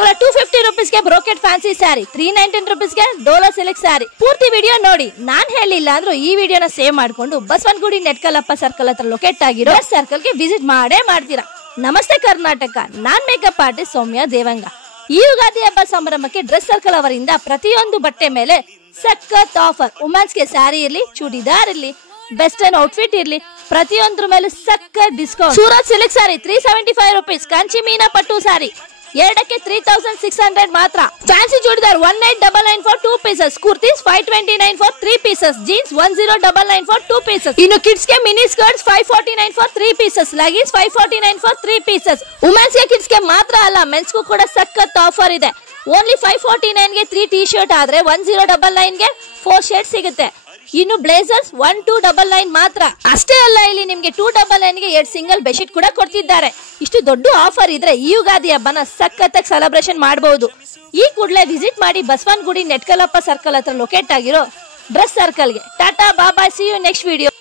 ಕೇವಲ 250 rupees brocade fancy sari, 319 rupees Dolo silk sari. ಪೂರ್ತಿ video ನೋಡಿ. ನಾನ್ ಹೇಳಿಲ್ಲ ಅಂದ್ರೂ ಈ ವಿಡಿಯೋನ ಸೇವ್ ಮಾಡ್ಕೊಂಡು ಬಸವನಗುಡಿ ನೆಟ್ಕಲಪ್ಪ ಸರ್ಕಲ್ ಹತ್ರ ಲೊಕೇಟ್ ಆಗಿರೋ ಸರ್ಕಲ್ ಗೆ ವಿಸಿಟ್ ಮಾಡೇ ಮಾಡ್ತೀರಾ. ನಮಸ್ತೆ ಕರ್ನಾಟಕ, ನಾನ್ ಮೇಕಪ್ ಆರ್ಟಿಸ್ಟ್ ಸೌಮ್ಯ ದೇವಂಗ. ಈ ಯುಗಾದಿ ಹಬ್ಬ ಸಂಭ್ರಮಕ್ಕೆ ಡ್ರೆಸ್ ಸರ್ಕಲ್ ಅವರಿಂದ ಪ್ರತಿಯೊಂದು ಬಟ್ಟೆ ಮೇಲೆ ಸಖತ್ ಆಫರ್. ವುಮೆನ್ಸ್ ಗೆ ಸ್ಯಾರಿ ಇರ್ಲಿ, ಚೂಡಿದಾರ್ ಇರ್ಲಿ, ವೆಸ್ಟರ್ನ್ ಔಟ್ಫಿಟ್ ಇರ್ಲಿ, ಪ್ರತಿಯೊಂದ್ರ ಮೇಲೆ ಸಖತ್ discount. Surat silk saree 375 rupees, Kanchi Meena pattu saree ಎರಡಕ್ಕೆ 3600 ಮಾತ್ರ. Fancy churidar 1899 for 2 pieces, kurtis 529 for 3 pieces, jeans 1099 for 2 pieces. ಇನ್ನು ಕಿಡ್ಸ್ ಗೆ mini skirts 549 for 3 pieces, leggings 549 for 3 pieces. Women's ಗೆ ಕಿಡ್ಸ್ ಗೆ ಮಾತ್ರ ಅಲ್ಲ, ಮೆನ್ಸ್ ಗೂ ಕೂಡ ಸಖತ್ ಆಫರ್ ಇದೆ. ಓನ್ಲಿ 549 ಗೆ 3 ಟಿ ಶರ್ಟ್ ಆದ್ರೆ 1099 ಗೆ 4 ಶರ್ಟ್ ಸಿಗುತ್ತೆ. ಇನ್ನು ಬ್ಲೇಸರ್ಸ್ 1299 ಮಾತ್ರ. ಅಷ್ಟೇ ಅಲ್ಲ, ಇಲ್ಲಿ ನಿಮ್ಗೆ 299 ಗೆ 2 ಸಿಂಗಲ್ ಬೆಡ್ಶೀಟ್ ಕೂಡ ಕೊಡ್ತಿದ್ದಾರೆ. ಇಷ್ಟು ದೊಡ್ಡ ಆಫರ್ ಇದ್ರೆ ಈ ಯುಗಾದಿ ಹಬ್ಬನ ಸಖತ್ತಾಗಿ ಸೆಲೆಬ್ರೇಷನ್ ಮಾಡಬಹುದು. ಈ ಕೂಡಲೇ ವಿಸಿಟ್ ಮಾಡಿ ಬಸವನಗುಡಿ ನೆಟ್ಕಲಪ್ಪ ಸರ್ಕಲ್ ಹತ್ರ ಲೊಕೇಟ್ ಆಗಿರೋ ಡ್ರೆಸ್ ಸರ್ಕಲ್ಗೆ. ಟಾಟಾ ಬಾಬಾ, ಸಿ ಯು ನೆಕ್ಸ್ಟ್ ವಿಡಿಯೋ.